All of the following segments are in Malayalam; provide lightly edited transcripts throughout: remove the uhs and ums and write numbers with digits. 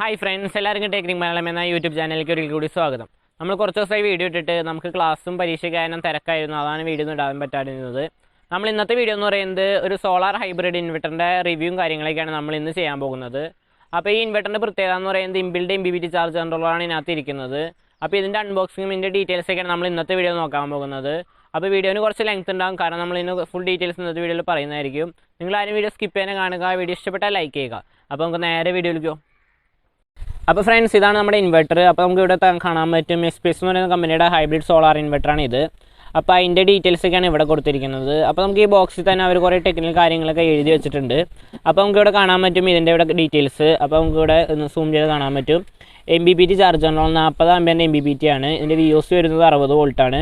Hi friends, എല്ലാവർക്കും ടെക്നിക് മലയാളം എന്ന യൂട്യൂബ് ചാനലിലേക്ക് ഒരിക്കൽ കൂടി സ്വാഗതം. നമ്മൾ കുറച്ച് ദിവസമായി വീഡിയോ ഇട്ടിട്ട് നമുക്ക് ക്ലാസ്സും പരീക്ഷയ്ക്കാനും തിരക്കായിരുന്നു, അതാണ് വീഡിയോ ഒന്നും ഇടാൻ പറ്റാതിരുന്നത്. നമ്മൾ ഇന്നത്തെ വീഡിയോ എന്ന് പറയുന്നത് ഒരു സോളാർ ഹൈബ്രിഡ് ഇൻവെർട്ടറിൻ്റെ റിവ്യൂവും കാര്യങ്ങളൊക്കെയാണ് നമ്മൾ ഇന്ന് ചെയ്യാൻ പോകുന്നത്. അപ്പോൾ ഈ ഇൻവെർട്ടറിൻ്റെ പ്രത്യേകത എന്ന് പറയുന്നത് ഇൻബിൽഡ് MPPT ചാർജ് കൺട്രോളറാണ് ഇതിനകത്ത് ഇരിക്കുന്നത്. അപ്പോൾ ഇതിൻ്റെ അൺബോക്സിങ്ങും ഇതിൻ്റെ ഡീറ്റെയിൽസൊക്കെയാണ് നമ്മൾ ഇന്നത്തെ വീഡിയോ നോക്കാൻ പോകുന്നത്. അപ്പോൾ വീഡിയോന് കുറച്ച് ലെങ്ത് ഉണ്ടാകും, കാരണം നമ്മൾ ഇന്ന് ഫുൾ ഡീറ്റെയിൽസ് ഇന്നത്തെ വീഡിയോയിൽ പറയുന്നതായിരിക്കും. നിങ്ങൾ ആരും വീഡിയോ സ്കിപ്പ് ചെയ്യാൻ കാണുക, വീഡിയോ ഇഷ്ടപ്പെട്ടാൽ ലൈക്ക് ചെയ്യുക. അപ്പോൾ നമുക്ക് നേരെ വീഡിയോയിലേക്ക് പോകും. അപ്പോൾ ഫ്രണ്ട്സ്, ഇതാണ് നമ്മുടെ ഇൻവെർട്ടർ. അപ്പോൾ നമുക്ക് ഇവിടെ കാണാൻ പറ്റും എസ്പേസ് എന്ന് പറയുന്ന കമ്പനിയുടെ ഹൈബ്രിഡ് സോളാർ ഇൻവെർട്ടറാണ് ഇത്. അപ്പോൾ അതിൻ്റെ ഡീറ്റെയിൽസൊക്കെയാണ് ഇവിടെ കൊടുത്തിരിക്കുന്നത്. അപ്പോൾ നമുക്ക് ഈ ബോക്സിൽ തന്നെ അവർ കുറേ ടെക്നിക്കൽ കാര്യങ്ങളൊക്കെ എഴുതി വെച്ചിട്ടുണ്ട്. അപ്പോൾ നമുക്ക് ഇവിടെ കാണാൻ പറ്റും ഇതിൻ്റെ ഇവിടെ ഡീറ്റെയിൽസ്. അപ്പോൾ നമുക്ക് ഇവിടെ സൂം ചെയ്ത് കാണാൻ പറ്റും. MPPT ചാർജ് കൺട്രോൾ 40 ആമ്പിയറിൻ്റെ MPPT ആണ്. ഇതിൻ്റെ VOC വരുന്നത് 60 വോൾട്ടാണ്.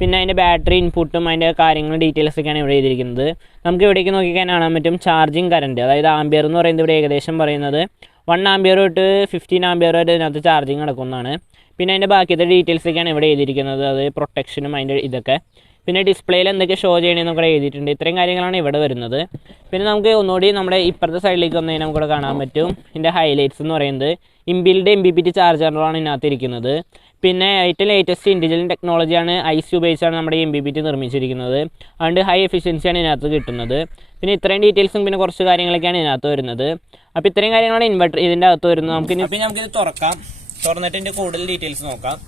പിന്നെ അതിൻ്റെ ബാറ്ററി ഇൻപുട്ടും അതിൻ്റെ കാര്യങ്ങളും ഡീറ്റെയിൽസൊക്കെയാണ് ഇവിടെ എഴുതിയിരിക്കുന്നത്. നമുക്ക് ഇവിടേക്ക് നോക്കിക്കാൻ കാണാൻ പറ്റും ചാർജിങ് കറണ്ട്, അതായത് ആമ്പിയർ എന്ന് പറയുന്നത് ഇവിടെ ഏകദേശം പറയുന്നത് 1 ആമ്പിയർ തൊട്ട് 15 ആമ്പിയർ വരെ ഇതിനകത്ത് ചാർജിങ് നടക്കുന്നതാണ്. പിന്നെ അതിൻ്റെ ബാക്കിയത്തെ ഡീറ്റെയിൽസൊക്കെയാണ് ഇവിടെ എഴുതിയിരിക്കുന്നത്, അത് പ്രൊട്ടക്ഷനും അതിൻ്റെ ഇതൊക്കെ. പിന്നെ ഡിസ്പ്ലേയിൽ എന്തൊക്കെ ഷോ ചെയ്യണമെന്നൊക്കെ ഇവിടെ എഴുതിയിട്ടുണ്ട്. ഇത്രയും കാര്യങ്ങളാണ് ഇവിടെ വരുന്നത്. പിന്നെ നമുക്ക് ഒന്നുകൂടി നമ്മുടെ ഇപ്പുറത്തെ സൈഡിലേക്ക് വന്നതിന് നമുക്കിവിടെ കാണാൻ പറ്റും ഇതിൻ്റെ ഹൈലൈറ്റ്സ് എന്ന് പറയുന്നത് ഇൻബിൽഡ് MPPT ചാർജ് കൺട്രോളാണ് ഇതിനകത്ത് ഇരിക്കുന്നത്. പിന്നെ ഏറ്റവും ലേറ്റസ്റ്റ് ഇൻ്റലിജൻറ്റ് ടെക്നോളജിയാണ് IC ഉപയോഗിച്ചാണ് നമ്മുടെ MPPT നിർമ്മിച്ചിരിക്കുന്നത്. അതുകൊണ്ട് ഹൈ എഫിഷ്യൻസിയാണ് ഇതിനകത്ത് കിട്ടുന്നത്. പിന്നെ ഇത്രയും ഡീറ്റെയിൽസും പിന്നെ കുറച്ച് കാര്യങ്ങളൊക്കെയാണ് ഇതിനകത്ത് വരുന്നത്. അപ്പോൾ ഇത്രയും കാര്യങ്ങളാണ് ഇൻവെർട്ടർ ഇതിൻ്റെ അകത്ത് വരുന്നത്. നമുക്കിത് തുറക്കാം. തുറന്നിട്ട് ഇതിൻ്റെ കൂടുതൽ ഡീറ്റെയിൽസ് നോക്കാം.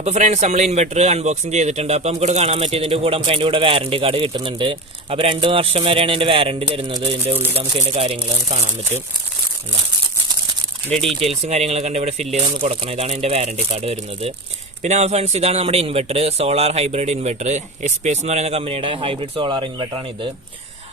അപ്പോൾ ഫ്രണ്ട്സ്, നമ്മൾ ഇൻവെർട്ടർ അൺബോക്സിങ് ചെയ്തിട്ടുണ്ട്. അപ്പോൾ നമുക്കിവിടെ കാണാൻ പറ്റും ഇതിൻ്റെ കൂടെ നമുക്ക് അതിൻ്റെ കൂടെ വാറണ്ടി കാർഡ് കിട്ടുന്നുണ്ട്. അപ്പോൾ 2 വർഷം വരെയാണ് ഇതിൻ്റെ വാറണ്ടി തരുന്നത്. ഇതിൻ്റെ ഉള്ളിൽ നമുക്ക് ഇതിൻ്റെ കാര്യങ്ങൾ കാണാൻ പറ്റും. അല്ല, ഇതിൻ്റെ ഡീറ്റെയിൽസും കാര്യങ്ങളൊക്കെ കണ്ട് ഇവിടെ ഫില്ല് ചെയ്ത് നമുക്ക് കൊടുക്കണം. ഇതാണ് ഇതിൻ്റെ വാറണ്ടി കാർഡ് വരുന്നത്. പിന്നെ ഫ്രണ്ട്സ്, ഇതാണ് നമ്മുടെ inverter, solar hybrid inverter. SPS എന്ന് പറയുന്ന കമ്പനിയുടെ ഹൈബ്രിഡ് സോളാർ ഇൻവെർട്ടറാണ് ഇത്.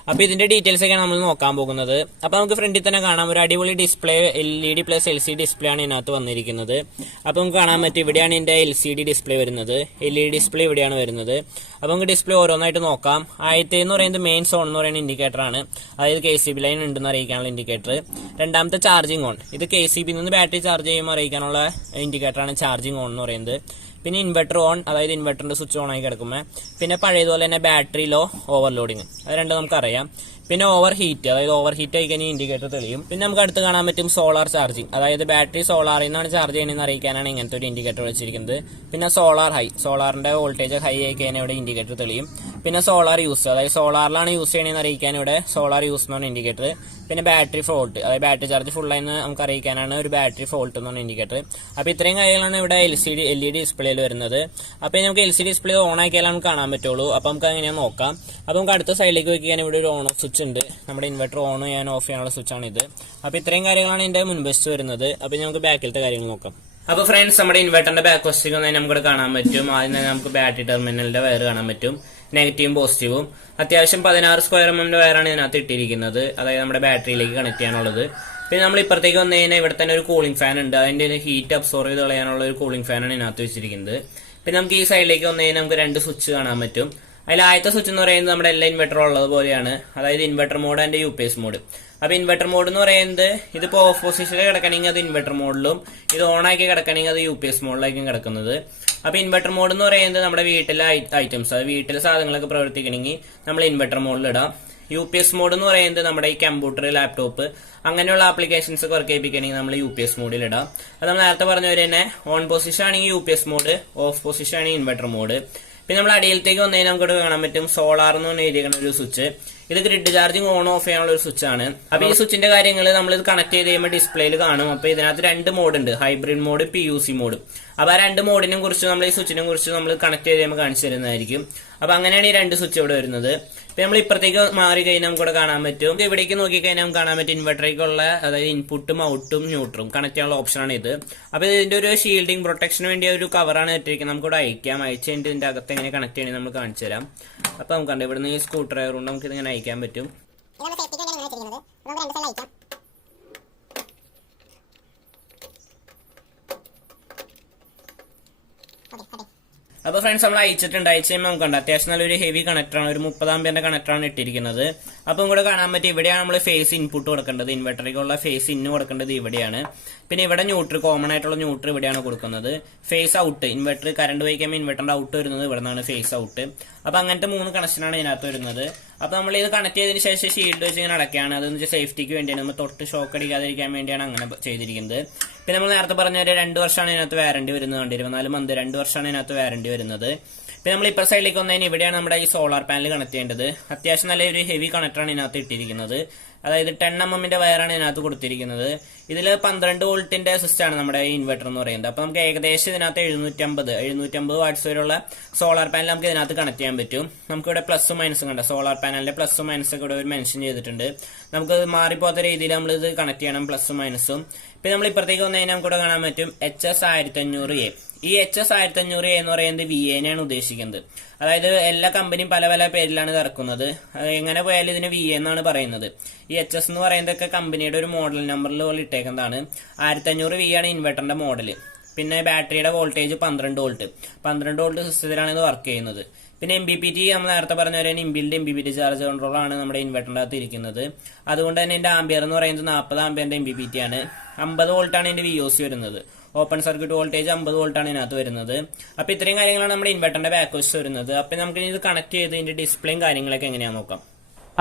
അപ്പോൾ ഇതിൻ്റെ ഡീറ്റെയിൽസ് ഒക്കെയാണ് നമ്മൾ നോക്കാൻ പോകുന്നത്. അപ്പോൾ നമുക്ക് ഫ്രണ്ടിൽ തന്നെ കാണാം ഒരു അടിപൊളി display, LED plus LCD display ആണ് ഇതിനകത്ത് വന്നിരിക്കുന്നത്. അപ്പോൾ നമുക്ക് കാണാൻ പറ്റും ഇവിടെയാണ് ഇതിൻ്റെ LCD ഡിസ്പ്ലേ വരുന്നത്, LED ഡിസ്പ്ലേ ഇവിടെയാണ് വരുന്നത്. അപ്പോൾ നമുക്ക് ഡിസ്പ്ലേ ഓരോന്നായിട്ട് നോക്കാം. ആദ്യത്തെ എന്ന് പറയുന്നത് മെയിൻ സോൺ എന്ന് പറയുന്ന ഇൻഡിക്കേറ്റർ ആണ്, അതായത് KCB ലൈൻ ഉണ്ടെന്ന് അറിയിക്കാനുള്ള ഇൻഡിക്കേറ്റർ. രണ്ടാമത്തെ ചാർജിങ് ഓൺ, ഇത് KCB നിന്ന് ബാറ്ററി ചാർജ് ചെയ്യുമ്പോൾ അറിയിക്കാനുള്ള ഇൻഡിക്കേറ്ററാണ് ചാർജിങ് ഓൺ എന്ന് പറയുന്നത്. പിന്നെ ഇൻവെർട്ടർ ഓൺ, അതായത് ഇൻവെർട്ടറിന്റെ സ്വിച്ച് ഓൺ ആയി കിടക്കുമ്പോൾ. പിന്നെ പഴയതുപോലെ തന്നെ ബാറ്ററി ലോ, ഓവർലോഡിങ്, അത് രണ്ടും നമുക്കറിയാം. പിന്നെ ഓവർ ഹീറ്റ്, അതായത് ഓവർ ഹീറ്റ് ആയിക്കാൻ ഇൻഡിക്കേറ്റർ തെളിയും. പിന്നെ നമുക്ക് അടുത്ത് കാണാൻ പറ്റും സോളാർ ചാർജിങ്, അതായത് ബാറ്ററി സോളാറിൽ നിന്നാണ് ചാർജ് ചെയ്യണമെന്ന് അറിയിക്കാനാണ് ഇങ്ങനത്തെ ഒരു ഇൻഡിക്കേറ്റർ വെച്ചിരിക്കുന്നത്. പിന്നെ സോളാർ ഹൈ, സോളാറിന്റെ വോൾട്ടേജ് ഹൈ ആയിക്കാൻ ഇവിടെ ഇൻഡിക്കേറ്റർ തെളിയും. പിന്നെ സോളാർ യൂസ്, അതായത് സോളാറിലാണ് യൂസ് ചെയ്യണമെന്ന് അറിയിക്കാൻ ഇവിടെ സോളാർ യൂസ് എന്നാണ് ഇൻഡിക്കേറ്റർ. പിന്നെ ബാറ്ററി ഫോൾട്ട്, അതായത് ബാറ്ററി ചാർജ് ഫുള്ളായെന്ന് നമുക്ക് അറിയിക്കാനാണ് ഒരു ബാറ്ററി ഫോൾട്ട് എന്നാണ് ഇൻഡിക്കേറ്റർ. അപ്പോൾ ഇത്രയും കാര്യങ്ങളാണ് ഇവിടെ LED ഡിസ്പ്ലേയിൽ വരുന്നത്. അപ്പോൾ നമുക്ക് LCD ഡിസ്പ്ലേ ഓൺ ആക്കിയാലാണ് നമുക്ക് കാണാൻ പറ്റുള്ളൂ. അപ്പോൾ നമുക്ക് അങ്ങനെയാണ് നോക്കാം. അപ്പോൾ നമുക്ക് അടുത്ത സൈഡിലേക്ക് വയ്ക്കാൻ ഇവിടെ ഒരു ഓൺ ഓഫ് സ്വിച്ച് ഉണ്ട്. നമ്മുടെ ഇൻവെർട്ടർ ഓൺ ചെയ്യാൻ ഓഫ് ചെയ്യാനുള്ള സ്വിച്ചാണ് ഇത്. അപ്പോൾ ഇത്രയും കാര്യങ്ങളാണ് ഇതിന്റെ മുൻവശത്ത് വരുന്നത്. അപ്പോൾ നമുക്ക് ബാക്കിലത്തെ കാര്യങ്ങൾ നോക്കാം. അപ്പോൾ ഫ്രണ്ട്സ്, നമ്മുടെ ഇൻവെർട്ടറിന്റെ ബാക്ക് വശത്തേക്ക് വന്നാൽ നമുക്ക് കാണാൻ പറ്റും. ആദ്യം തന്നെ നമുക്ക് ബാറ്ററി ടെർമിനലിന്റെ വയർ കാണാൻ പറ്റും, നെഗറ്റീവും പോസിറ്റീവും. അത്യാവശ്യം 16 സ്ക്വയർ mm വയറാണ് ഇതിനകത്ത് ഇട്ടിരിക്കുന്നത്, അതായത് നമ്മുടെ ബാറ്ററിയിലേക്ക് കണക്ട് ചെയ്യാനുള്ളത്. പിന്നെ നമ്മൾ ഇപ്പുറത്തേക്ക് വന്നു കഴിഞ്ഞാൽ ഇവിടെ തന്നെ ഒരു കൂളിംഗ് ഫാൻ ഉണ്ട്, അതിന്റെ ഹീറ്റ് അബ്സോർവ് ചെയ്ത് കളയാനുള്ള ഒരു കൂളിംഗ് ഫാനാണ് ഇതിനകത്ത് വെച്ചിരിക്കുന്നത്. പിന്നെ നമുക്ക് ഈ സൈഡിലേക്ക് വന്നു കഴിഞ്ഞാൽ നമുക്ക് 2 സ്വിച്ച് കാണാൻ പറ്റും. അതിൽ ആദ്യത്തെ സ്വിച്ച് എന്ന് പറയുന്നത് നമ്മുടെ എല്ലാ ഇൻവെർട്ടറും ഉള്ളത് പോലെയാണ്, അതായത് inverter mode and UPS mode. അപ്പൊ ഇൻവെർട്ടർ മോഡ് എന്ന് പറയുന്നത് ഇതിപ്പോ ഓഫ് പൊസിഷനിൽ കിടക്കണമെങ്കിൽ അത് ഇൻവെർട്ടർ മോഡിലും, ഇത് ഓൺ ആക്കി കിടക്കണമെങ്കിൽ അത് UPS മോഡിലായിരിക്കും കിടക്കുന്നത്. അപ്പൊ ഇൻവെർട്ടർ മോഡ് എന്ന് പറയുന്നത് നമ്മുടെ വീട്ടിലെ ഐറ്റംസ്, അത് വീട്ടിലെ സാധനങ്ങളൊക്കെ പ്രവർത്തിക്കണമെങ്കിൽ നമ്മൾ ഇൻവെർട്ടർ മോഡിൽ ഇടാം. UPS മോഡ് എന്ന് പറയുന്നത് നമ്മുടെ ഈ കമ്പ്യൂട്ടർ, ലാപ്ടോപ്പ് അങ്ങനെയുള്ള ആപ്ലിക്കേഷൻസ് ഒക്കെ വർക്ക് ചെയ്യിപ്പിക്കണമെങ്കിൽ നമ്മൾ UPS മോഡിൽ ഇടാം. അത് നമ്മൾ നേരത്തെ പറഞ്ഞവര് തന്നെ ഓൺ പൊസിഷൻ ആണെങ്കിൽ UPS മോഡ്, ഓഫ് പൊസിഷൻ ആണെങ്കിൽ ഇൻവെർട്ടർ മോഡ്. പിന്നെ നമ്മൾ അടിയിലത്തേക്ക് വന്നു കഴിഞ്ഞാൽ നമുക്ക് കാണാൻ പറ്റും സോളാർ എന്ന് പറഞ്ഞ് എഴുതിയിരിക്കുന്ന ഒരു സ്വിച്ച്. ഇത് ഗ്രിഡ് ചാർജിങ് ഓൺ ഓഫ് ചെയ്യാനുള്ള ഒരു സ്വിച്ച് ആണ്. അപ്പൊ ഈ സ്വിച്ചിന്റെ കാര്യങ്ങൾ നമ്മൾ ഇത് കണക്ട് ചെയ്ത് കഴിയുമ്പോൾ ഡിസ്പ്ലേയിൽ കാണും. അപ്പൊ ഇതിനകത്ത് 2 മോഡ് ഉണ്ട്, ഹൈബ്രിഡ് മോഡ്, PUC മോഡ്. അപ്പൊ ആ 2 മോഡിനെ കുറിച്ച് നമ്മൾ ഈ സ്വിച്ചിനെ കുറിച്ച് നമ്മൾ കണക്ട് ചെയ്ത് കഴിയുമ്പോൾ കാണിച്ചു തരുന്നതായിരിക്കും. അപ്പൊ അങ്ങനെയാണ് ഈ 2 സ്വിച്ച് ഇവിടെ വരുന്നത്. ഇപ്പൊ നമ്മൾ ഇപ്പുറത്തേക്ക് മാറി കഴിഞ്ഞാൽ നമുക്ക് ഇവിടെ കാണാൻ പറ്റും, ഇവിടേക്ക് നോക്കിക്കഴിഞ്ഞാൽ നമുക്ക് കാണാൻ പറ്റും ഇൻവെർട്ടറിലേക്കുള്ള, അതായത് ഇൻപുട്ടും ഔട്ടും ന്യൂട്രും കണക്ട് ചെയ്യാനുള്ള ഓപ്ഷനാണ് ഇത്. അപ്പൊ ഇതിന്റെ ഒരു ഷീൽഡിംഗ് പ്രൊട്ടക്ഷന് വേണ്ടി ഒരു കവറാണ് ഇട്ടിരിക്കുന്നത്. നമുക്ക് ഇവിടെ അയച്ചു കഴിഞ്ഞിട്ട് ഇതിന്റെ അകത്ത് എങ്ങനെ കണക്ട് ചെയ്യണമെന്ന് നമ്മൾ കാണിച്ചു തരാം. അപ്പൊ നമുക്ക് കണ്ടു ഇവിടുന്ന് ഈ സ്ക്രൂ ഡ്രൈവർ കൊണ്ട് നമുക്ക് ഇതിങ്ങനെ അയക്കാൻ പറ്റും. അപ്പോൾ ഫ്രണ്ട്സ്, നമ്മൾ അയച്ചിട്ടുണ്ട്. അയച്ചു കഴിയുമ്പോൾ നമുക്ക് കണ്ട അത്യാവശ്യം നല്ലൊരു ഹെവി കണക്ടറാണ്, ഒരു 30 ആമ്പിയറിന്റെ കണക്ടറാണ് ഇട്ടിരിക്കുന്നത്. അപ്പം ഇവിടെ കാണാൻ പറ്റും ഇവിടെയാണ് നമ്മൾ ഫേസ് ഇൻപുട്ട് കൊടുക്കേണ്ടത്, ഇൻവെർട്ടറിലേക്കുള്ള ഫേസ് ഇന്ന് കൊടുക്കേണ്ടത് ഇവിടെയാണ്. പിന്നെ ഇവിടെ ന്യൂട്രൽ, കോമൺ ആയിട്ടുള്ള ന്യൂട്രൽ ഇവിടെയാണ് കൊടുക്കുന്നത്. ഫേസ് ഔട്ട്, ഇൻവെർട്ടർ കറണ്ട് പോയി കഴിയുമ്പോൾ ഇൻവെർട്ടറിന്റെ ഔട്ട് വരുന്നത് ഇവിടെ നിന്നാണ്, ഫേസ് ഔട്ട്. അപ്പൊ അങ്ങനത്തെ 3 കണക്ഷനാണ് ഇതിനകത്ത് വരുന്നത്. അപ്പൊ നമ്മൾ ഇത് കണക്ട് ചെയ്തതിന് ശേഷം ഷീൽഡ് വെച്ച് ഇങ്ങനെ അടയ്ക്കുകയാണ്. അതെന്ന് വെച്ചാൽ സേഫ്റ്റിക്ക് വേണ്ടിയാണ്, നമ്മൾ തൊട്ട് ഷോക്ക് അടിക്കാതിരിക്കാൻ വേണ്ടിയാണ് അങ്ങനെ ചെയ്തിരിക്കുന്നത്. പിന്നെ നമ്മൾ നേരത്തെ പറഞ്ഞ ഒരു 2 വർഷമാണ് ഇതിനകത്ത് വാറണ്ടി വരുന്നത്. 24 മന്ത് 2 വർഷമാണ് ഇതിനകത്ത് വാറണ്ടി വരുന്നത്. പിന്നെ നമ്മൾ ഇപ്പർ സൈഡിലേക്ക് വന്നതിന് ഇവിടെയാണ് നമ്മുടെ ഈ സോളാർ പാനൽ കണക്ട് ചെയ്യേണ്ടത്. അത്യാവശ്യം നല്ല ഒരു ഹെവി കണക്ടറാണ് ഇതിനകത്ത് ഇട്ടിരിക്കുന്നത്. അതായത് 10mm വയറാണ് ഇതിനകത്ത് കൊടുത്തിരിക്കുന്നത്. ഇതിൽ 12 വോൾട്ടിന്റെ സിസ്റ്റമാണ് നമ്മുടെ ഇൻവെർട്ടർ എന്ന് പറയുന്നത്. അപ്പൊ നമുക്ക് ഏകദേശം ഇതിനകത്ത് 750 വാട്ട്സ് വരെയുള്ള സോളാർ പാനൽ നമുക്ക് ഇതിനകത്ത് കണക്ട് ചെയ്യാൻ പറ്റും. നമുക്കിവിടെ പ്ലസും മൈനസും കണ്ട സോളാർ പാനലിന്റെ പ്ലസും മൈനസും ഒക്കെ ഇവിടെ മെൻഷൻ ചെയ്തിട്ടുണ്ട്. നമുക്ക് മാറിപ്പോത്ത രീതിയിൽ നമ്മൾ ഇത് കണക്ട് ചെയ്യണം, പ്ലസും മൈനസും. പിന്നെ നമ്മൾ ഇപ്പുറത്തേക്ക് വന്നു കഴിഞ്ഞാൽ നമുക്ക് ഇവിടെ കാണാൻ പറ്റും HS1500A. ഈ HS1500A എന്ന് പറയുന്നത് VA-നെയാണ് ഉദ്ദേശിക്കുന്നത്. അതായത് എല്ലാ കമ്പനിയും പല പല പേരിലാണ് ഇത് ഇറക്കുന്നത്. എങ്ങനെ പോയാലും ഇതിന് VA എന്നാണ് പറയുന്നത്. ഈ HS എന്ന് പറയുന്നതൊക്കെ കമ്പനിയുടെ ഒരു മോഡൽ നമ്പറിൽ പോലെ ഇട്ടേക്കുന്നതാണ്. 1500 VA ആണ് ഇൻവെർട്ടറിന്റെ മോഡല്. പിന്നെ ബാറ്ററിയുടെ വോൾട്ടേജ് 12 വോൾട്ട് സിസ്റ്റത്തിലാണ് ഇത് വർക്ക് ചെയ്യുന്നത്. പിന്നെ MPPT നമ്മൾ നേരത്തെ പറഞ്ഞ പോലെ ഇൻബിൽഡ് MPPT ചാർജ് കൺട്രോൾ ആണ് നമ്മുടെ ഇൻവെർട്ടറിന്റെ അകത്ത് ഇരിക്കുന്നത്. അതുകൊണ്ട് തന്നെ ഇതിന്റെ ആംബിയർ എന്ന് പറയുന്നത് 40 ആംബിയറിന്റെ MPPT ആണ്. 50 വോൾട്ടാണ് ഇതിന്റെ VOC വരുന്നത്. ഓപ്പൺ സർക്യൂട്ട് വോൾട്ടേജ് 50 വോൾട്ടാണ് ഇതിനകത്ത് വരുന്നത്. അപ്പൊ ഇത്രയും കാര്യങ്ങളാണ് നമ്മുടെ ഇൻവെർട്ടറിന്റെ ബാക്ക് വശത്ത് വരുന്നത്. അപ്പൊ നമുക്ക് ഇത് കണക്ട് ചെയ്ത് ഇതിന്റെ ഡിസ്പ്ലേയും കാര്യങ്ങളൊക്കെ എങ്ങനെയാണെന്ന് നോക്കാം.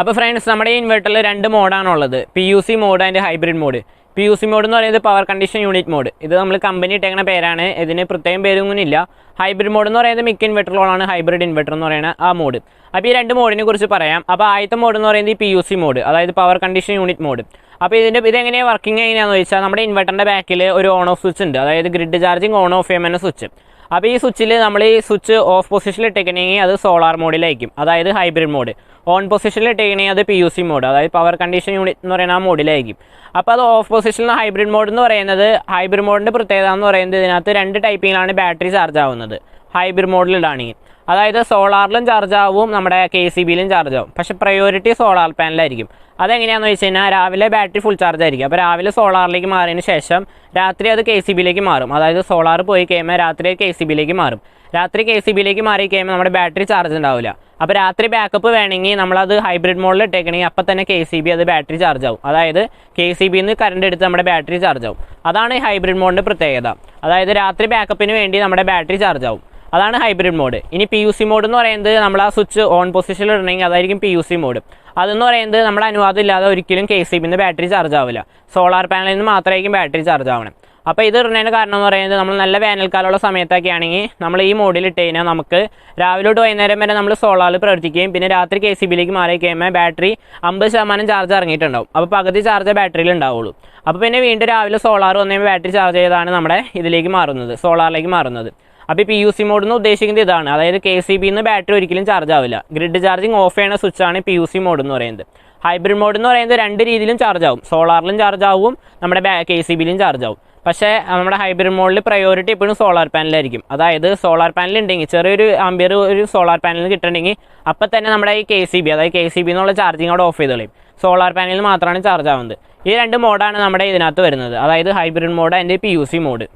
അപ്പൊ ഫ്രണ്ട്സ്, നമ്മുടെ ഈ ഇൻവെർട്ടറിൽ 2 മോഡാണുള്ളത്, PUC mode and hybrid mode. PUC mode എന്ന് പറയുന്നത് പവർ കണ്ടീഷൻ യൂണിറ്റ് മോഡ്. ഇത് നമ്മൾ കമ്പനി ഇട്ടേക്കുന്ന പേരാണ്, ഇതിന് പ്രത്യേകം പേരൊന്നും ഇല്ല. ഹൈബ്രിഡ് മോഡ് എന്ന് പറയുന്നത് മിക്ക ഇൻവെർട്ടറുകളാണ് ഹൈബ്രിഡ് ഇൻവെർട്ടർ എന്ന് പറയുന്ന ആ മോഡ്. അപ്പോൾ ഈ 2 മോഡിനെ കുറിച്ച് പറയാം. അപ്പോൾ ആദ്യത്തെ മോഡ് എന്ന് പറയുന്നത് ഈ PUC മോഡ്, അതായത് പവർ കണ്ടീഷൻ യൂണിറ്റ് മോഡ്. അപ്പോൾ ഇതെങ്ങനെയാണ് വർക്കിംഗ് എങ്ങനെയാണെന്ന് ചോദിച്ചാൽ, നമ്മുടെ ഇൻവെർട്ടറിന്റെ ബാക്കിൽ ഒരു ഓൺ ഓഫ് സ്വിച്ച് ഉണ്ട്, അതായത് ഗ്രിഡ് ചാർജിങ് ഓൺ ഓഫ് ചെയ്യുന്ന സ്വിച്ച്. അപ്പോൾ ഈ സ്വിച്ചിൽ നമ്മൾ ഈ സ്വിച്ച് ഓഫ് പൊസിഷനിൽ ഇട്ടേക്കണമെങ്കിൽ അത് സോളാർ മോഡിലായിരിക്കും, അതായത് ഹൈബ്രിഡ് മോഡ്. ഓൺ പൊസിഷനിൽ ഇട്ടേക്കണമെങ്കിൽ അത് PUC മോഡ്, അതായത് പവർ കണ്ടീഷൻ യൂണിറ്റ് എന്ന് പറയുന്ന ആ മോഡിലായിരിക്കും. അപ്പോൾ അത് ഓഫ് പൊസിഷനിൽ ഹൈബ്രിഡ് മോഡ് എന്ന് പറയുന്നത്, ഹൈബ്രിഡ് മോഡിന്റെ പ്രത്യേകത എന്ന് പറയുന്നത് ഇതിനകത്ത് 2 ടൈപ്പിലാണ് ബാറ്ററി ചാർജ് ആവുന്നത് ഹൈബ്രിഡ് മോഡിലിടാണെങ്കിൽ. അതായത് സോളാറിലും ചാർജ് ആവും, നമ്മുടെ KCBയിലും ചാർജ് ആവും. പക്ഷെ പ്രയോറിറ്റി സോളാർ പാനലായിരിക്കും. അതെങ്ങനെയാണെന്ന് വെച്ച് കഴിഞ്ഞാൽ, രാവിലെ ബാറ്ററി ഫുൾ ചാർജ് ആയിരിക്കും. അപ്പോൾ രാവിലെ സോളാറിലേക്ക് മാറിയതിന് ശേഷം രാത്രി അത് KCBയിലേക്ക് മാറും. അതായത് സോളാർ പോയി കഴിയുമ്പോൾ രാത്രി KCBയിലേക്ക് മാറും. രാത്രി KCBയിലേക്ക് മാറി കഴിയുമ്പോൾ നമ്മുടെ ബാറ്ററി ചാർജ് ഉണ്ടാവില്ല. അപ്പോൾ രാത്രി ബാക്കപ്പ് വേണമെങ്കിൽ നമ്മളത് ഹൈബ്രിഡ് മോഡിൽ ഇട്ടേക്കണമെങ്കിൽ അപ്പം തന്നെ KCB അത് ബാറ്ററി ചാർജ് ആവും. അതായത് KCBയിൽ നിന്ന് കറണ്ട് എടുത്ത് നമ്മുടെ ബാറ്ററി ചാർജ് ആവും. അതാണ് ഈ ഹൈബ്രിഡ് മോഡിൻ്റെ പ്രത്യേകത. അതായത് രാത്രി ബാക്കപ്പിന് വേണ്ടി നമ്മുടെ ബാറ്ററി ചാർജ് ആവും. അതാണ് ഹൈബ്രിഡ് മോഡ്. ഇനി PUC മോഡ് എന്ന് പറയുന്നത്, നമ്മൾ ആ സ്വിച്ച് ഓൺ പൊസിഷനിൽ ഇടണമെങ്കിൽ അതായിരിക്കും PUC മോഡ്. അതെന്ന് പറയുന്നത് നമ്മുടെ അനുവാദം ഇല്ലാതെ ഒരിക്കലും KCBയിൽ നിന്ന് ബാറ്ററി ചാർജ് ആവില്ല. സോളാർ പാനലിൽ നിന്ന് മാത്രമായിരിക്കും ബാറ്ററി ചാർജ് ആവണം. അപ്പോൾ ഇത് ഇടുന്നതിന് കാരണം എന്ന് പറയുന്നത്, നമ്മൾ നല്ല വേനൽക്കാലമുള്ള സമയത്തൊക്കെ ആണെങ്കിൽ നമ്മൾ ഈ മോഡിൽ ഇട്ട് കഴിഞ്ഞാൽ നമുക്ക് രാവിലെ തൊട്ട് വൈകുന്നേരം വരെ നമ്മൾ സോളാറിൽ പ്രവർത്തിക്കുകയും പിന്നെ രാത്രി KCBയിലേക്ക് മാറി കഴിയുമ്പോൾ ബാറ്ററി 50% ചാർജ് ഇറങ്ങിയിട്ടുണ്ടാവും. അപ്പോൾ പകുതി ചാർജ് ബാറ്ററിയിൽ ഉണ്ടാവുള്ളൂ. അപ്പോൾ പിന്നെ വീണ്ടും രാവിലെ സോളാർ വന്നു ബാറ്ററി ചാർജ് ചെയ്താണ് നമ്മുടെ ഇതിലേക്ക് മാറുന്നത്, സോളാറിലേക്ക് മാറുന്നത്. അപ്പോൾ PUC മോഡ് എന്ന് ഉദ്ദേശിക്കുന്നത് ഇതാണ്. അതായത് KCBയിൽ നിന്ന് ബാറ്ററി ഒരിക്കലും ചാർജ് ആവില്ല. ഗ്രിഡ് ചാർജിങ് ഓഫ് ചെയ്യുന്ന സ്വിച്ചാണ് PUC മോഡ് എന്ന് പറയുന്നത്. ഹൈബ്രിഡ് മോഡ് എന്ന് പറയുന്നത് 2 രീതിയിലും ചാർജ് ആവും. സോളാറിലും ചാർജ് ആവും, നമ്മുടെ KCBയിലും ചാർജ് ആവും. പക്ഷേ നമ്മുടെ ഹൈബ്രിഡ് മോഡിൽ പ്രയോറിറ്റി എപ്പോഴും സോളാർ പാനലായിരിക്കും. അതായത് സോളാർ പാനൽ ഉണ്ടെങ്കിൽ, ചെറിയൊരു ആംബിയർ ഒരു സോളാർ പാനലിൽ കിട്ടണമെങ്കിൽ അപ്പം തന്നെ നമ്മുടെ ഈ KCB, അതായത് KCB എന്നുള്ള ചാർജിങ് അവിടെ ഓഫ് ചെയ്ത് കളയും. സോളാർ പാനലിൽ മാത്രമാണ് ചാർജ് ആവുന്നത്. ഈ 2 മോഡാണ് നമ്മുടെ ഇതിനകത്ത് വരുന്നത്, അതായത് hybrid mode and PUC mode.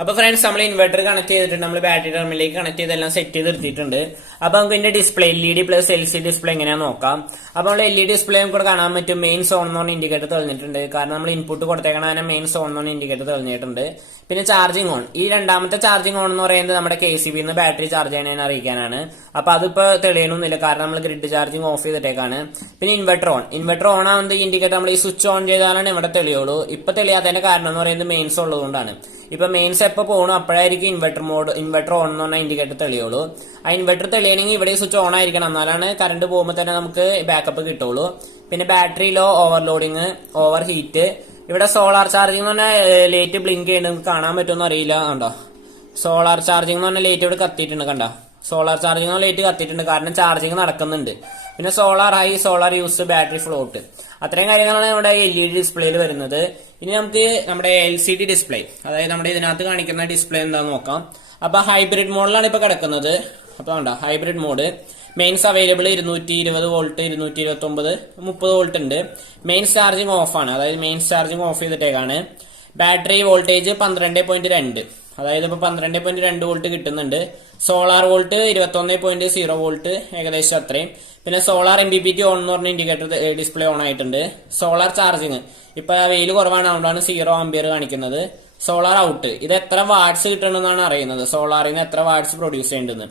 അപ്പോൾ ഫ്രണ്ട്സ്, നമ്മൾ ഇൻവെർട്ടർ കണക്ട് ചെയ്തിട്ടുണ്ട്, നമ്മൾ ബാറ്ററി ടെർമിനലിലേക്ക് കണക്ട് ചെയ്തെല്ലാം സെറ്റ് ചെയ്ത് നിർത്തിയിട്ടുണ്ട്. അപ്പോൾ നമുക്ക് ഇതിന്റെ display LED plus LCD display എങ്ങനെയാണെന്ന് നോക്കാം. അപ്പോൾ നമ്മൾ LED ഡിസ്പ്ലേ നമുക്ക് കാണാൻ പറ്റും. മെയിൻ സോൺ എന്ന് പറഞ്ഞ ഇൻഡിക്കേറ്റർ തെളിഞ്ഞിട്ടുണ്ട്. കാരണം നമ്മൾ ഇൻപുട്ട് കൊടുത്തേക്കണ മെയിൻ സോൺ എന്ന് പറഞ്ഞ ഇൻഡിക്കേറ്റർ തെളിഞ്ഞിട്ടുണ്ട്. പിന്നെ ചാർജിങ് ഓൺ, ഈ രണ്ടാമത്തെ ചാർജിങ് ഓൺ എന്ന് പറയുന്നത് നമ്മുടെ KCBയിൽ നിന്ന് ബാറ്ററി ചാർജ് ചെയ്യണേന്ന് അറിയിക്കാനാണ്. അപ്പോൾ അതിപ്പോൾ തെളിയണമെന്നില്ല, കാരണം നമ്മൾ ഗ്രിഡ് ചാർജിങ് ഓഫ് ചെയ്തിട്ടേക്കാണ്. പിന്നെ ഇൻവെർട്ടർ ഓൺ ആവുന്നത് ഈ ഇൻഡിക്കേറ്റർ നമ്മൾ ഈ സ്വിച്ച് ഓൺ ചെയ്താലാണ് ഇവിടെ തെളിയുള്ളൂ. ഇപ്പൊ തെളിയാത്തതിന്റെ കാരണം എന്ന് പറയുന്നത് മെയിൻസ് ഉള്ളതുകൊണ്ടാണ്. ഇപ്പൊ മെയിൻസ് എപ്പോൾ പോകണം അപ്പോഴായിരിക്കും ഇൻവെർട്ടർ ഓൺ എന്ന് പറഞ്ഞാൽ ഇൻഡിക്കേറ്റർ തെളിയുള്ളൂ. ആ ഇൻവെർട്ടർ തെളിയണമെങ്കിൽ ഇവിടെ സ്വിച്ച് ഓൺ ആയിരിക്കണം, എന്നാലാണ് കറണ്ട് പോകുമ്പോൾ തന്നെ നമുക്ക് ബാക്കപ്പ് കിട്ടുള്ളൂ. പിന്നെ battery low, overloading, over heat. ഇവിടെ സോളാർ ചാർജിങ് എന്ന് പറഞ്ഞാൽ ലൈറ്റ് ബ്ലിങ്ക് ചെയ്യുന്നത് കാണാൻ പറ്റുമെന്ന് അറിയില്ല. കണ്ടോ, സോളാർ ചാർജിങ് എന്ന് പറഞ്ഞാൽ ലൈറ്റ് ഇവിടെ കത്തിയിട്ടുണ്ട്. കണ്ടോ, സോളാർ ചാർജിങ് ലൈറ്റ് കത്തിയിട്ടുണ്ട്, കാരണം ചാർജിങ് നടക്കുന്നുണ്ട്. പിന്നെ solar high, solar use, battery float, അത്രയും കാര്യങ്ങളാണ് നമ്മുടെ LED ഡിസ്പ്ലേയിൽ വരുന്നത്. ഇനി നമുക്ക് നമ്മുടെ LCD ഡിസ്പ്ലേ, അതായത് നമ്മുടെ ഇതിനകത്ത് കാണിക്കുന്ന ഡിസ്പ്ലേ എന്താണെന്ന് നോക്കാം. അപ്പൊ ഹൈബ്രിഡ് മോഡിലാണ് ഇപ്പൊ കിടക്കുന്നത്. അപ്പൊ കണ്ടോ, hybrid mode mains available 220 volt, 229, 30 volt ഉണ്ട്. മെയിൻസ് ചാർജിങ് ഓഫ് ആണ്, അതായത് മെയിൻസ് ചാർജിങ് ഓഫ് ചെയ്തിട്ടേക്കാണ്. ബാറ്ററി വോൾട്ടേജ് 12.2, അതായത് ഇപ്പൊ 12.2 വോൾട്ട് കിട്ടുന്നുണ്ട്. സോളാർ വോൾട്ട് 21.0 വോൾട്ട്, ഏകദേശം അത്രയും. പിന്നെ സോളാർ MPPT ഓൺ എന്ന് പറഞ്ഞ ഇൻഡിക്കേറ്റർ ഡിസ്പ്ലേ ഓൺ ആയിട്ടുണ്ട്. സോളാർ ചാർജിങ് ഇപ്പൊ വെയിൽ കുറവാണ്, അതുകൊണ്ടാണ് 0 ആംപിയർ കാണിക്കുന്നത്. സോളാർ ഔട്ട്, ഇത് എത്ര വാട്ട്സ് കിട്ടണമെന്നാണ് അറിയുന്നത്, സോളാറിന് എത്ര വാട്ട്സ് പ്രൊഡ്യൂസ് ചെയ്യേണ്ടത്.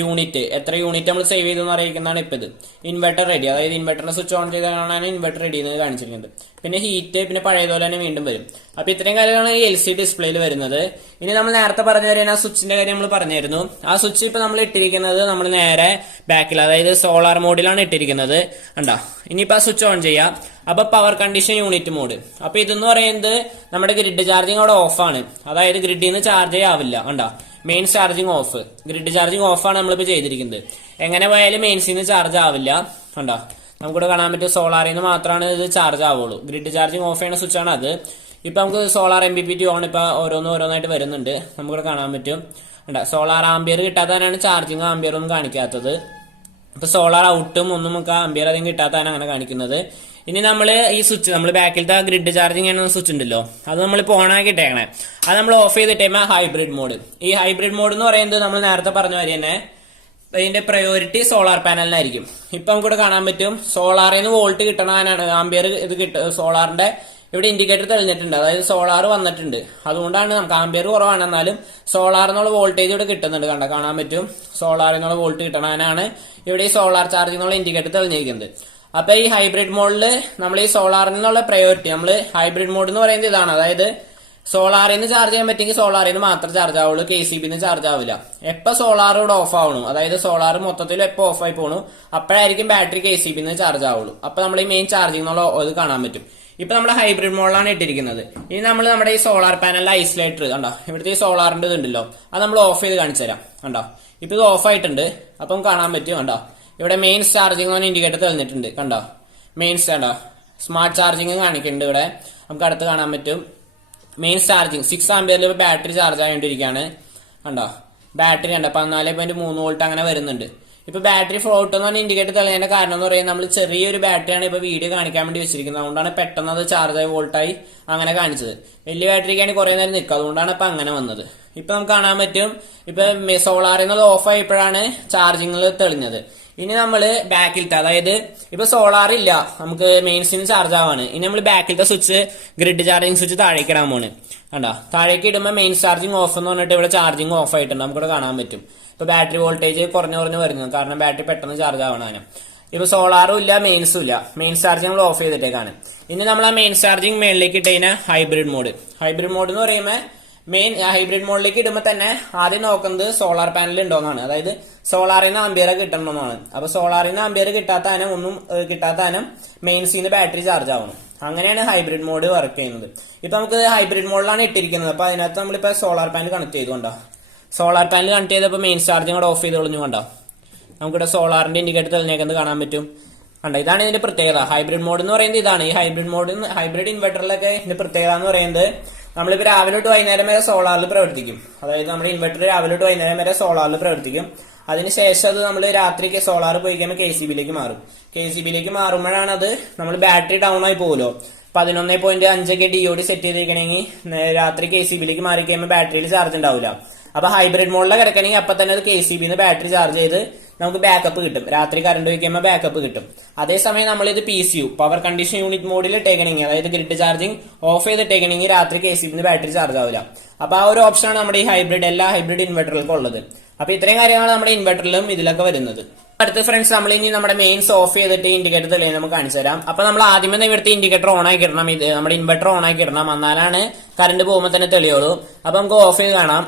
യൂണിറ്റ് എത്ര യൂണിറ്റ് നമ്മൾ സേവ് ചെയ്തെന്ന് അറിയിക്കുന്നതാണ് ഇപ്പം ഇത്. ഇൻവെർട്ടർ റെഡി, അതായത് ഇൻവെർട്ടറിനെ സ്വിച്ച് ഓൺ ചെയ്താണ് ഇൻവെർട്ടർ റെഡി എന്ന് കാണിച്ചിരിക്കുന്നത്. പിന്നെ ഹീറ്റ് പിന്നെ പഴയതുപോലെ തന്നെ വീണ്ടും വരും. അപ്പൊ ഇത്രയും കാര്യങ്ങളാണ് ഈ LCD ഡിസ്പ്ലേയിൽ വരുന്നത്. ഇനി നമ്മൾ നേരത്തെ പറഞ്ഞു തരുന്ന ആ സ്വിച്ചിന്റെ കാര്യം നമ്മൾ പറഞ്ഞായിരുന്നു. ആ സ്വിച്ച് ഇപ്പൊ നമ്മൾ ഇട്ടിരിക്കുന്നത് നമ്മൾ നേരെ ബാക്കിൽ, അതായത് സോളാർ മോഡിലാണ് ഇട്ടിരിക്കുന്നത്. കണ്ടോ, ഇനിയിപ്പോ ആ സ്വിച്ച് ഓൺ ചെയ്യാം. അപ്പൊ പവർ കണ്ടീഷൻ യൂണിറ്റ് മോഡ്. അപ്പൊ ഇതെന്ന് പറയുന്നത് നമ്മുടെ ഗ്രിഡ് ചാർജിങ് അവിടെ ഓഫാണ്, അതായത് ഗ്രിഡിൽ നിന്ന് ചാർജ് ആവില്ല. കണ്ടോ, main charging of, grid charging ഓഫാണ് നമ്മളിപ്പോ ചെയ്തിരിക്കുന്നത്. എങ്ങനെ പോയാലും മെയിൻസിൽ നിന്ന് ചാർജ് ആവില്ല. കണ്ടോ, നമുക്കിവിടെ കാണാൻ പറ്റും സോളാറിൽ നിന്ന് മാത്രമാണ് ഇത് ചാർജ് ആവുള്ളൂ. ഗ്രിഡ് ചാർജിങ് ഓഫ് ചെയ്യുന്ന സ്വിച്ച് ആണ് അത്. ഇപ്പൊ നമുക്ക് സോളാർ Mppt ഓൺ ഇപ്പൊ ഓരോന്നായിട്ട് വരുന്നുണ്ട്, നമുക്കിവിടെ കാണാൻ പറ്റും. സോളാർ ആംബിയർ കിട്ടാത്തതിനാണ് ചാർജിങ് ആംബിയർ ഒന്നും കാണിക്കാത്തത്. ഇപ്പൊ സോളാർ ഔട്ടും ഒന്നും നമുക്ക് ആംബിയർ അധികം കിട്ടാത്തതാണ് അങ്ങനെ കാണിക്കുന്നത്. ഇനി നമ്മൾ ഈ സ്വിച്ച്, നമ്മൾ ബാക്കിലത്തെ ഗ്രിഡ് ചാർജിങ് ചെയ്യുന്ന സ്വിച്ച് ഉണ്ടല്ലോ, അത് നമ്മളിപ്പോൾ ഓൺ ആക്കിയിട്ടേക്കണേ. അത് നമ്മൾ ഓഫ് ചെയ്തിട്ടേമ ഹൈബ്രിഡ് മോഡ്. ഈ ഹൈബ്രിഡ് മോഡ് എന്ന് പറയുന്നത് നമ്മൾ നേരത്തെ പറഞ്ഞ മാതിരി തന്നെ ഇതിന്റെ പ്രയോറിറ്റി സോളാർ പാനലിനായിരിക്കും. ഇപ്പൊ നമുക്കിവിടെ കാണാൻ പറ്റും സോളാറിൽ നിന്ന് വോൾട്ട് കിട്ടണാനാണ് ആംബിയർ ഇത് സോളാറിന്റെ ഇവിടെ ഇൻഡിക്കേറ്റർ തെളിഞ്ഞിട്ടുണ്ട്, അതായത് സോളാർ വന്നിട്ടുണ്ട്. അതുകൊണ്ടാണ് നമുക്ക് ആംബിയർ കുറവാണ്, എന്നാലും സോളാർ എന്നുള്ള വോൾട്ടേജ് ഇവിടെ കിട്ടുന്നുണ്ട്. കാണാൻ പറ്റും സോളാറിൽ നിന്നുള്ള വോൾട്ട് കിട്ടണാനാണ് ഇവിടെ ഈ സോളാർ ചാർജിംഗ് എന്നുള്ള ഇൻഡിക്കേറ്റർ തെളിഞ്ഞിരിക്കുന്നത്. അപ്പൊ ഈ ഹൈബ്രിഡ് മോഡില് നമ്മൾ ഈ സോളാറിൽ നിന്നുള്ള പ്രയോറിറ്റി, നമ്മൾ ഹൈബ്രിഡ് മോഡ് എന്ന് പറയുന്നത് ഇതാണ്, അതായത് സോളാറിൽ നിന്ന് ചാർജ് ചെയ്യാൻ പറ്റുമെങ്കിൽ സോളാറിൽ നിന്ന് മാത്രം ചാർജ് ആവുള്ളൂ, KCB ചാർജ് ആവില്ല. എപ്പോ സോളാർ ഇവിടെ ഓഫ് ആവണു, അതായത് സോളാർ മൊത്തത്തിൽ എപ്പോ ഓഫ് ആയി പോണു അപ്പോഴായിരിക്കും ബാറ്ററി KCB ചാർജ് ആവുള്ളൂ. അപ്പൊ നമ്മൾ ഈ മെയിൻ ചാർജിംഗ് എന്നുള്ള ഇത് കാണാൻ പറ്റും. ഇപ്പൊ നമ്മൾ ഹൈബ്രിഡ് മോഡിലാണ് ഇട്ടിരിക്കുന്നത്. ഇനി നമ്മൾ നമ്മുടെ ഈ സോളാർ പാനലിലെ ഐസൊലേറ്റർ കണ്ടോ, ഇവിടുത്തെ ഈ സോളാറിന്റെ ഇതുണ്ടല്ലോ, അത് നമ്മൾ ഓഫ് ചെയ്ത് കാണിച്ചു തരാം. കണ്ടോ, ഇപ്പൊ ഇത് ഓഫ് ആയിട്ടുണ്ട്. അപ്പം കാണാൻ പറ്റും. കണ്ടോ, ഇവിടെ മെയിൻ ചാർജിംഗ് ഇൻഡിക്കേറ്റർ തെളിഞ്ഞിട്ടുണ്ട്. കണ്ടോ, മെയിൻസ് കണ്ടോ, സ്മാർട്ട് ചാർജിംഗ് കാണിക്കുന്നുണ്ട്. ഇവിടെ നമുക്ക് അടുത്ത് കാണാൻ പറ്റും മെയിൻ ചാർജിങ് 6 ആംപിയറിൽ ബാറ്ററി ചാർജ് ആയിക്കൊണ്ടിരിക്കുകയാണ്. കണ്ടോ, ബാറ്ററി കണ്ടോ 14.3 വോൾട്ട് അങ്ങനെ വരുന്നുണ്ട്. ഇപ്പൊ ബാറ്ററി ഫ്ലോട്ട് എന്ന് പറഞ്ഞ ഇൻഡിക്കേറ്റർ തെളിയേണ്ട കാരണം എന്ന് പറയുന്നത് നമ്മൾ ചെറിയൊരു ബാറ്ററിയാണ് ഇപ്പൊ വീഡിയോ കാണിക്കാൻ വേണ്ടി വെച്ചിരിക്കുന്നത്. അതുകൊണ്ടാണ് പെട്ടെന്ന് അത് ചാർജ് ആയി വോൾട്ടായി അങ്ങനെ കാണിച്ചത്. വലിയ ബാറ്ററിക്കാണ് കുറെ നേരം നിൽക്കുക, അതുകൊണ്ടാണ് ഇപ്പൊ അങ്ങനെ വന്നത്. ഇപ്പൊ നമുക്ക് കാണാൻ പറ്റും ഇപ്പൊ സോളാറിൽ നിന്ന് ഓഫ് ആയപ്പോഴാണ് ചാർജിങ്ങിൽ തെളിഞ്ഞത്. ഇനി നമ്മള് ബാക്കിലത്തെ, അതായത് ഇപ്പൊ സോളാർ ഇല്ല, നമുക്ക് മെയിൻസിന് ചാർജ് ആവാണ്. ഇനി നമ്മൾ ബാക്കിലത്തെ സ്വിച്ച് ഗ്രിഡ് ചാർജിങ് സ്വിച്ച് താഴേക്ക് ഇടാൻ പോണ്. കണ്ടോ, താഴേക്ക് ഇടുമ്പോൾ മെയിൻ ചാർജിങ് ഓഫ് എന്ന് പറഞ്ഞിട്ട് ഇവിടെ ചാർജിങ് ഓഫ് ആയിട്ടുണ്ട്, നമുക്കിവിടെ കാണാൻ പറ്റും. ഇപ്പൊ ബാറ്ററി വോൾട്ടേജ് കുറഞ്ഞു വരുന്നത്, കാരണം ബാറ്ററി പെട്ടെന്ന് ചാർജ് ആവണാണ്. ഇപ്പൊ സോളാറും ഇല്ല മെയിൻസും ഇല്ല, മെയിൻ ചാർജിങ് നമ്മൾ ഓഫ് ചെയ്തിട്ടേക്കാണ്. ഇനി നമ്മൾ ആ മെയിൻ ചാർജിങ് മേളിലേക്ക് ഇട്ടതിന് ഹൈബ്രിഡ് മോഡ്. ഹൈബ്രിഡ് മോഡ് എന്ന് പറയുമ്പോൾ മെയിൻ ഹൈബ്രിഡ് മോഡിലേക്ക് ഇടുമ്പോൾ തന്നെ ആദ്യം നോക്കുന്നത് സോളാർ പാനൽ ഉണ്ടോന്നാണ്, അതായത് സോളാറിൽ നിന്ന് ആംബിയർ കിട്ടണമെന്നാണ്. അപ്പൊ സോളാറിൽ നിന്ന് ആംബിയർ കിട്ടാത്താനും മെയിൻസിൽ നിന്ന് ബാറ്ററി ചാർജ് ആവണം. അങ്ങനെയാണ് ഹൈബ്രിഡ് മോഡ് വർക്ക് ചെയ്യുന്നത്. ഇപ്പൊ നമുക്ക് ഹൈബ്രിഡ് മോഡിലാണ് ഇട്ടിരിക്കുന്നത്. അപ്പൊ അതിനകത്ത് നമ്മളിപ്പോ സോളാർ പാനൽ കണക്ട് ചെയ്തുകൊണ്ടോ, സോളാർ പാനൽ കണക്ട് ചെയ്തപ്പോൾ മെയിൻ ചാർജിങ് കൂടെ ഓഫ് ചെയ്ത് കളഞ്ഞു. കണ്ടോ, നമുക്കിവിടെ സോളാറിന്റെ ഇൻഡിക്കേറ്റർ തെളിഞ്ഞേക്കുന്നത് കാണാൻ പറ്റും. കണ്ടോ, ഇതാണ് ഇതിന്റെ പ്രത്യേകത. ഹൈബ്രിഡ് മോഡ് എന്ന് പറയുന്നത് ഇതാണ്. ഈ ഹൈബ്രിഡ് ഇൻവെർട്ടറിലൊക്കെ ഇതിന്റെ പ്രത്യേകത എന്ന് പറയുന്നത് നമ്മളിപ്പോ രാവിലെ തൊട്ട് വൈകുന്നേരം വരെ സോളാറിൽ പ്രവർത്തിക്കും. അതായത് നമ്മുടെ ഇൻവെർട്ടർ രാവിലെ തൊട്ട് വൈകുന്നേരം വരെ സോളാറിൽ പ്രവർത്തിക്കും. അതിനുശേഷം അത് നമ്മൾ രാത്രിക്ക് സോളാർ പോയി കഴിയുമ്പോൾ KCBയിലേക്ക് മാറും. KCBയിലേക്ക് മാറുമ്പോഴാണ് അത് നമ്മൾ ബാറ്ററി ഡൗൺ ആയി പോകുമല്ലോ. 11.5 DOD സെറ്റ് ചെയ്തിരിക്കണമെങ്കിൽ രാത്രി KCBയിലേക്ക് മാറി കഴിയുമ്പോൾ ബാറ്ററിയിൽ ചാർജ് ഉണ്ടാവില്ല. അപ്പൊ ഹൈബ്രിഡ് മോഡിലെ കിടക്കണമെങ്കിൽ അപ്പൊ തന്നെ അത് KCBന്ന് ബാറ്ററി ചാർജ് ചെയ്ത് നമുക്ക് ബാക്കപ്പ് കിട്ടും. രാത്രി കറണ്ട് വയ്ക്കുമ്പോൾ ബാക്കപ്പ് കിട്ടും. അതേസമയം നമ്മൾ ഇത് PCU പവർ കണ്ടീഷൻ യൂണിറ്റ് മോഡിൽ ഇട്ടേക്കണമെങ്കിൽ, അതായത് ഗ്രിഡ് ചാർജിങ് ഓഫ് ചെയ്തിട്ടേക്കണമെങ്കിൽ രാത്രി KCBന്ന് ബാറ്ററി ചാർജ് ആവില്ല. അപ്പൊ ആ ഒരു ഓപ്ഷനാണ് നമ്മുടെ ഈ എല്ലാ ഹൈബ്രിഡ് ഇൻവെർട്ടറുകൾക്കും ഉള്ളത്. അപ്പൊ ഇത്രയും കാര്യങ്ങളാണ് നമ്മുടെ ഇൻവെർട്ടറിലും ഇതിലൊക്കെ വരുന്നത്. അടുത്ത ഫ്രണ്ട്സ്, നമ്മൾ ഇനി നമ്മുടെ മെയിൻസ് ഓഫ് ചെയ്തിട്ട് ഇൻഡിക്കേറ്റർ തെളിയാൻ നമുക്ക് കാണിച്ചു തരാം. അപ്പൊ നമ്മൾ ആദ്യമേ ഇവിടുത്തെ ഇൻഡിക്കേറ്റർ ഓൺ ആക്കി ഇടണം, ഇത് നമ്മുടെ ഇൻവെർട്ടർ ഓൺ ആക്കി ഇടണം, എന്നാലാണ് കറണ്ട് പോകുമ്പോൾ തന്നെ തെളിയുള്ളൂ. അപ്പൊ നമുക്ക് ഓഫ് ചെയ്ത് കാണാം.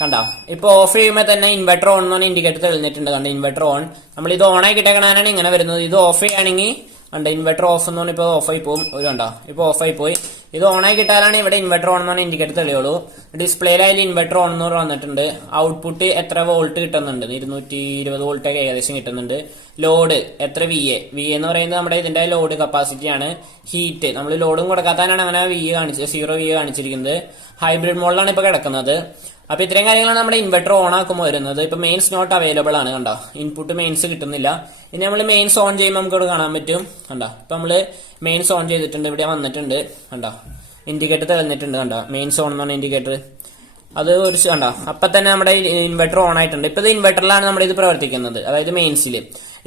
കണ്ടോ, ഇപ്പൊ ഓഫ് ചെയ്യുമ്പോൾ തന്നെ ഇൻവെർട്ടർ ഓൺ എന്ന് ഇൻഡിക്കേറ്റർ തെളിഞ്ഞിട്ടുണ്ട്. കണ്ടോ, ഇൻവെർട്ടർ ഓൺ. നമ്മൾ ഇത് ഓൺ ആയി കിട്ടേക്കണാനാണ് ഇങ്ങനെ വരുന്നത്. ഇത് ഓഫ് ചെയ്യുകയാണെങ്കിൽ കണ്ടോ ഇൻവെർട്ടർ ഓഫ് എന്ന് പറഞ്ഞാൽ ഇപ്പൊ ഓഫ് ആയി പോകും. ഒരു കണ്ടോ, ഇപ്പൊ ഓഫ് ആയി പോയി. ഇത് ഓൺ ആയി കിട്ടാനാണ് ഇവിടെ ഇൻവെർട്ടർ ഓൺ എന്ന് പറഞ്ഞ ഇൻഡിക്കേറ്റർ തെളിയുള്ളൂ. ഡിസ്പ്ലേയിൽ അതിൽ ഇൻവെർട്ടർ ഓൺ എന്ന് വന്നിട്ടുണ്ട്. ഔട്ട്പുട്ട് എത്ര വോൾട്ട് കിട്ടുന്നുണ്ട്, 220 വോൾട്ടൊക്കെ ഏകദേശം കിട്ടുന്നുണ്ട്. ലോഡ് എത്ര VA എന്ന് പറയുന്നത് നമ്മുടെ ഇതിന്റെ ലോഡ് കപ്പാസിറ്റി ആണ്. ഹീറ്റ് നമ്മൾ ലോഡും കൊടുക്കാത്തതാണ് അങ്ങനെ സീറോ VA കാണിച്ചിരിക്കുന്നത്. ഹൈബ്രിഡ് മോഡിലാണ് ഇപ്പൊ കിടക്കുന്നത്. അപ്പൊ ഇത്രയും കാര്യങ്ങളാണ് നമ്മുടെ ഇൻവെർട്ടർ ഓൺ ആക്കുമ്പോൾ വരുന്നത്. ഇപ്പൊ മെയിൻസ് നോട്ട് അവൈലബിൾ ആണ്. കണ്ടോ, ഇൻപുട്ട് മെയിൻസ് കിട്ടുന്നില്ല. ഇനി നമ്മൾ മെയിൻസ് ഓൺ ചെയ്യുമ്പോൾ നമുക്ക് ഇവിടെ കാണാൻ പറ്റും. കണ്ടോ, ഇപ്പൊ നമ്മള് മെയിൻസ് ഓൺ ചെയ്തിട്ടുണ്ട്, ഇവിടെ വന്നിട്ടുണ്ട്. കണ്ടോ, ഇൻഡിക്കേറ്റർ തെളിഞ്ഞിട്ടുണ്ട്. കണ്ടോ, മെയിൻസ് ഓൺ എന്ന് പറഞ്ഞ ഇൻഡിക്കേറ്റർ അത് ഒരു കണ്ടോ, അപ്പൊ തന്നെ നമ്മുടെ ഇൻവെർട്ടർ ഓൺ ആയിട്ടുണ്ട്. ഇപ്പൊ ഇത് ഇൻവെർട്ടറിലാണ് നമ്മുടെ ഇത് പ്രവർത്തിക്കുന്നത്, അതായത് മെയിൻസിൽ.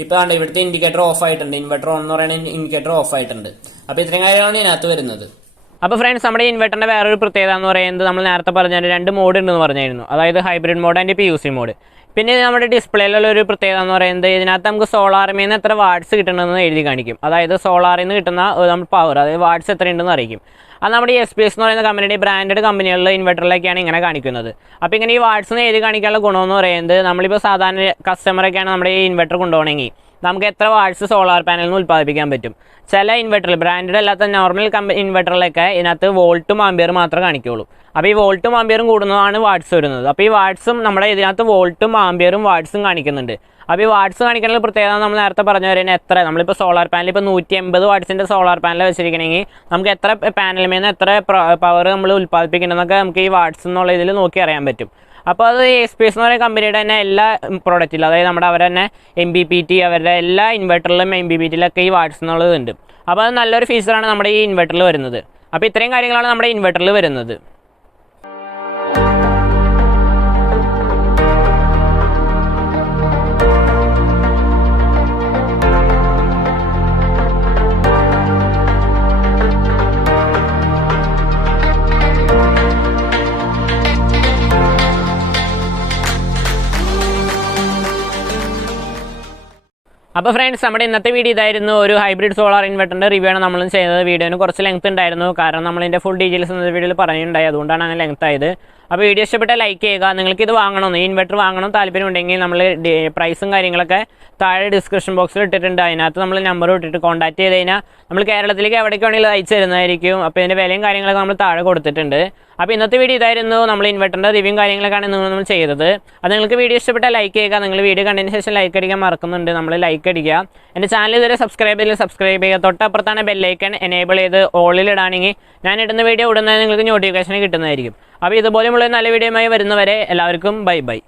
ഇപ്പൊ കണ്ടോ, ഇവിടുത്തെ ഇൻഡിക്കേറ്റർ ഓഫ് ആയിട്ടുണ്ട്. ഇൻവെർട്ടർ ഓൺ എന്ന് പറയുന്ന ഇൻഡിക്കേറ്റർ ഓഫ് ആയിട്ടുണ്ട്. അപ്പൊ ഇത്രയും കാര്യങ്ങളാണ് ഇതിനകത്ത് വരുന്നത്. അപ്പോൾ ഫ്രണ്ട്സ്, നമ്മുടെ ഇൻവെർട്ടറിന്റെ വേറൊരു പ്രത്യേകത എന്ന് പറയുന്നത് നമ്മൾ നേരത്തെ പറഞ്ഞ 2 മോഡ് ഉണ്ടെന്ന് പറഞ്ഞായിരുന്നു, അതായത് hybrid mode and PUC mode. പിന്നെ നമ്മുടെ ഡിസ്പ്ലേയിലുള്ള ഒരു പ്രത്യേകത എന്ന് പറയുന്നത് ഇതിനകത്ത് നമുക്ക് സോളാറിൽ നിന്ന് എത്ര വാട്ട്സ് കിട്ടണമെന്ന് എഴുതി കാണിക്കും. അതായത് സോളാറിൽ നിന്ന് കിട്ടുന്ന നമ്മൾ പവർ, അതായത് വാട്ട്സ് എത്രയുണ്ടെന്ന് അറിയിക്കും. അത് നമ്മുടെ SPS എന്ന് പറയുന്ന കമ്പനിയുടെ ബ്രാൻഡഡ് കമ്പനികളിൽ ഇൻവെർട്ടറിലേക്കാണ് ഇങ്ങനെ കാണിക്കുന്നത്. അപ്പോൾ ഇങ്ങനെ ഈ വാട്ട്സിന് എഴുതി കാണിക്കാനുള്ള ഗുണമെന്ന് പറയുന്നത് നമ്മളിപ്പോൾ സാധാരണ കസ്റ്റമറൊക്കെയാണ് നമ്മുടെ ഈ ഇൻവെർട്ടർ കൊണ്ടുപോകണമെങ്കിൽ നമുക്ക് എത്ര വാട്ട്സ് സോളാർ പാനലിൽ നിന്ന് ഉൽപ്പാദിപ്പിക്കാൻ പറ്റും. ചില ഇൻവെർട്ടറിൽ, ബ്രാൻഡഡ് അല്ലാത്ത നോർമൽ ഇൻവെർട്ടറിലൊക്കെ ഇതിനകത്ത് വോൾട്ടും ആംപിയറും മാത്രമേ കാണിക്കുകയുള്ളൂ. അപ്പോൾ ഈ വോൾട്ടും ആംപിയറും കൂടുന്നതാണ് വാട്ട്സ് വരുന്നത്. അപ്പോൾ ഈ വാട്ട്സും നമ്മുടെ ഇതിനകത്ത് വോൾട്ടും ആംപിയറും വാട്ട്സും കാണിക്കുന്നുണ്ട്. അപ്പോൾ ഈ വാട്ട്സ് കാണിക്കാനുള്ള പ്രത്യേകത നമ്മൾ നേരത്തെ പറഞ്ഞ പോലെ തന്നെ എത്ര നമ്മളിപ്പോൾ സോളാർ പാനൽ ഇപ്പോൾ 180 വാട്ട്സിൻ്റെ സോളാർ പാനൽ വെച്ചിരിക്കണമെങ്കിൽ നമുക്ക് എത്ര പാനലിൽ നിന്ന് എത്ര പവർ നമ്മൾ ഉൽപ്പാദിപ്പിക്കണമെന്നൊക്കെ നമുക്ക് ഈ വാട്ട്സ് എന്നുള്ള ഇതിൽ നോക്കി അറിയാൻ പറ്റും. അപ്പോൾ അത് SPS എന്ന് പറയുന്ന കമ്പനിയുടെ തന്നെ എല്ലാ പ്രോഡക്റ്റിലും, അതായത് നമ്മുടെ അവർ തന്നെ Mppt അവരുടെ എല്ലാ ഇൻവെർട്ടറിലും Mppt-ലൊക്കെ ഈ വാട്ട്സ് എന്നുള്ളതുണ്ട്. അപ്പോൾ അത് നല്ലൊരു ഫീച്ചറാണ് നമ്മുടെ ഈ ഇൻവെർട്ടറിൽ വരുന്നത്. അപ്പോൾ ഇത്രയും കാര്യങ്ങളാണ് നമ്മുടെ ഇൻവെർട്ടറിൽ വരുന്നത്. അപ്പോൾ ഫ്രണ്ട്സ്, നമ്മുടെ ഇന്നത്തെ വീഡിയോ ഇതായിരുന്നു. ഒരു ഹൈബ്രിഡ് സോളാർ ഇൻവെർട്ടറിൻ്റെ റിവ്യൂ ആണ് നമ്മൾ ചെയ്തത്. വീഡിയോന് കുറച്ച് ലെങ്ത് ഉണ്ടായിരുന്നു, കാരണം നമ്മളിതിൻ്റെ ഫുൾ ഡീറ്റെയിൽസ് ഇന്നത്തെ വീഡിയോയിൽ പറഞ്ഞിട്ടുണ്ടായി, അതുകൊണ്ടാണ് അങ്ങനെ ലെങ്ത് ആയത്. അപ്പോൾ വീഡിയോ ഇഷ്ടപ്പെട്ടാൽ ലൈക്ക് ചെയ്യുക. നിങ്ങൾക്ക് ഇത് വാങ്ങണം, ഈ ഇൻവെർട്ടർ വാങ്ങണം താല്പര്യം ഉണ്ടെങ്കിൽ നമ്മൾ പ്രൈസും കാര്യങ്ങളൊക്കെ താഴെ ഡിസ്ക്രിപ്ഷൻ ബോക്സിൽ ഇട്ടിട്ടുണ്ട്. അതിനകത്ത് നമ്മൾ നമ്പർ ഇട്ടിട്ട് കോൺടാക്ട് ചെയ്ത് കഴിഞ്ഞാൽ നമ്മൾ കേരളത്തിലേക്ക് എവിടേക്ക് വേണമെങ്കിലും അയച്ചു തരുന്നതായിരിക്കും. അപ്പോൾ ഇതിൻ്റെ വിലയും കാര്യങ്ങളൊക്കെ നമ്മൾ താഴെ കൊടുത്തിട്ടുണ്ട്. അപ്പോൾ ഇന്നത്തെ വീഡിയോ ഇതായിരുന്നു. നമ്മൾ ഇൻവെർട്ടറിൻ്റെ റിവ്യൂ കാര്യങ്ങളൊക്കെയാണ് നമ്മൾ ചെയ്തത്. അത് നിങ്ങൾക്ക് വീഡിയോ ഇഷ്ടപ്പെട്ടാൽ ലൈക്ക് ചെയ്യുക. നിങ്ങൾ വീഡിയോ കണ്ടതിന് ശേഷം ലൈക്ക് അടിക്കാൻ മറക്കുന്നുണ്ട്, നമ്മൾ ലൈക്ക് അടിക്കുക. എൻ്റെ ചാനൽ ഇതുവരെ സബ്സ്ക്രൈബ് ചെയ്യുക. തൊട്ടപ്പുറത്താണ് ബെല്ലൈക്കൺ എനേബിൾ ചെയ്ത് ഓളിൽ ഇടാണെങ്കിൽ ഞാൻ ഇടുന്ന വീഡിയോ ഉടനെ നിങ്ങൾക്ക് നോട്ടിഫിക്കേഷൻ കിട്ടുന്നതായിരിക്കും. അപ്പോൾ ഇതുപോലെയുള്ള നല്ല വീഡിയോയുമായി വരുന്നവരെ എല്ലാവർക്കും ബൈ ബൈ.